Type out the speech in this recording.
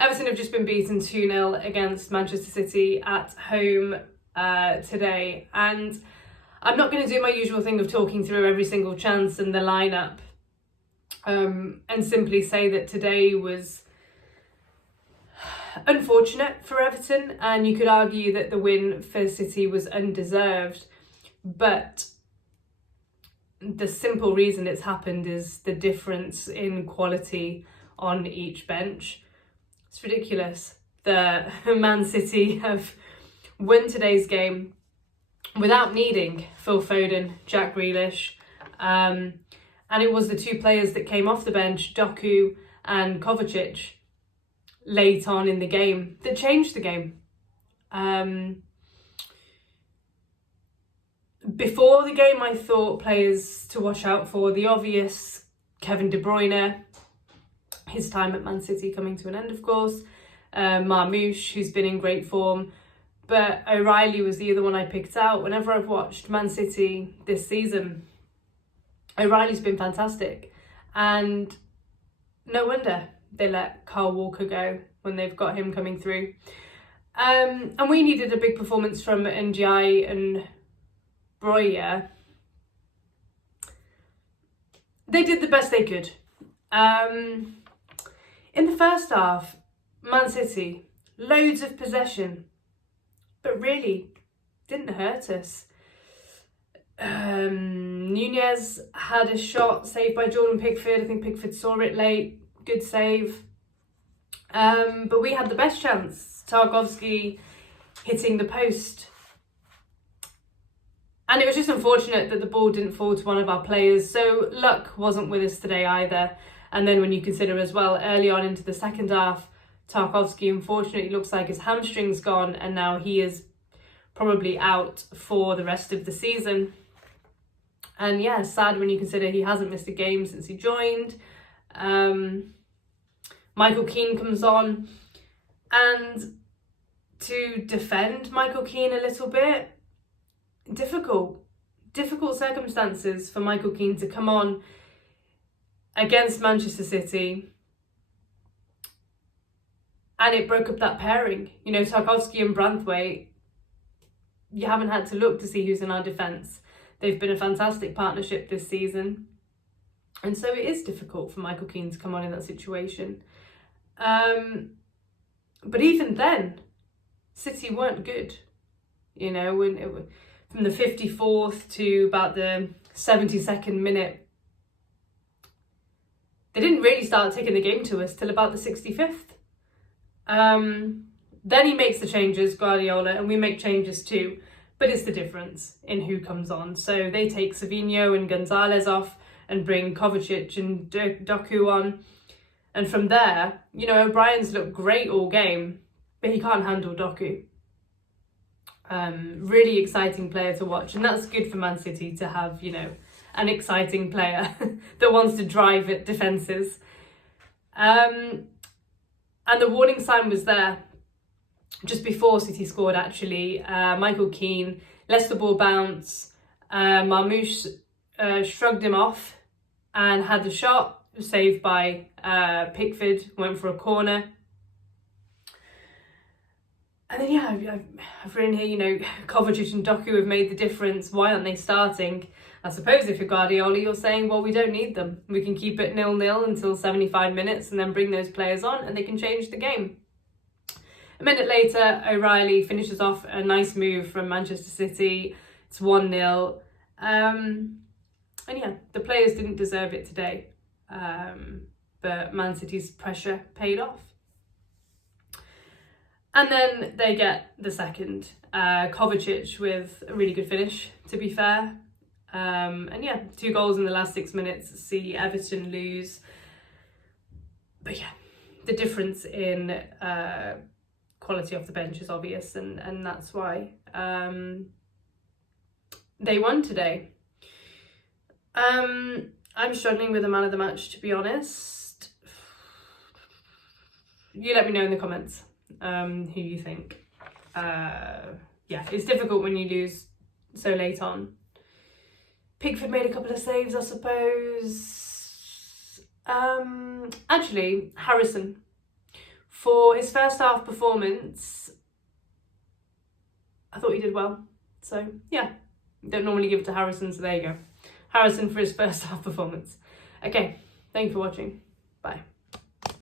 Everton have just been beaten 2-0 against Manchester City at home today, and I'm not going to do my usual thing of talking through every single chance and the lineup, and simply say that today was unfortunate for Everton, and you could argue that the win for City was undeserved, but the simple reason it's happened is the difference in quality on each bench. It's ridiculous that Man City have won today's game without needing Phil Foden, Jack Grealish, and it was the two players that came off the bench, Doku and Kovacic, late on in the game that changed the game. Before the game, I thought players to watch out for, the obvious, Kevin De Bruyne, his time at Man City coming to an end, of course, Marmoush, who's been in great form, but O'Reilly was the other one I picked out. Whenever I've watched Man City this season, O'Reilly's been fantastic, and no wonder they let Kyle Walker go when they've got him coming through. And we needed a big performance from Ndiaye and Broya. They did the best they could. In the first half, Man City, loads of possession, but really didn't hurt us. Nunez had a shot saved by Jordan Pickford. I think Pickford saw it late. Good save. But we had the best chance. Tarkowski hitting the post. And it was just unfortunate that the ball didn't fall to one of our players. So luck wasn't with us today either. And then when you consider as well, early on into the second half, Tarkowski unfortunately looks like his hamstring's gone, and now he is probably out for the rest of the season. And yeah, sad when you consider he hasn't missed a game since he joined. Michael Keane comes on, and to defend Michael Keane a little bit, difficult circumstances for Michael Keane to come on against Manchester City, and it broke up that pairing. You know, Tarkowski and Branthwaite, you haven't had to look to see who's in our defence. They've been a fantastic partnership this season, and so it is difficult for Michael Keane to come on in that situation. But even then, City weren't good. You know, from the 54th to about the 72nd minute, they didn't really start taking the game to us till about the 65th. Then he makes the changes, Guardiola, and we make changes too. But it's the difference in who comes on. So they take Savinho and Gonzalez off and bring Kovacic and Doku on. And from there, you know, O'Brien's looked great all game, but he can't handle Doku. Really exciting player to watch. And that's good for Man City to have, you know, an exciting player that wants to drive at defences. And the warning sign was there just before City scored, actually. Michael Keane lets the ball bounce. Marmoush shrugged him off and had the shot saved by Pickford, went for a corner. And then, yeah, I've written here, you know, Kovacic and Doku have made the difference. Why aren't they starting? I suppose if you're Guardiola, you're saying, well, we don't need them. We can keep it 0-0 until 75 minutes and then bring those players on and they can change the game. A minute later, O'Reilly finishes off a nice move from Manchester City. It's 1-0. And yeah, the players didn't deserve it today. But Man City's pressure paid off. And then they get the second. Kovacic with a really good finish, to be fair. And yeah, 2 goals in the last 6 minutes see Everton lose. But yeah, the difference in quality off the bench is obvious, and that's why they won today. I'm struggling with the man of the match, to be honest. You let me know in the comments who you think. Yeah, it's difficult when you lose so late on. Pickford made a couple of saves, I suppose. Actually, Harrison, For his first half performance, I thought he did well. So yeah, don't normally give it to Harrison, so there you go. Harrison for his first half performance. Okay, thank you for watching. Bye.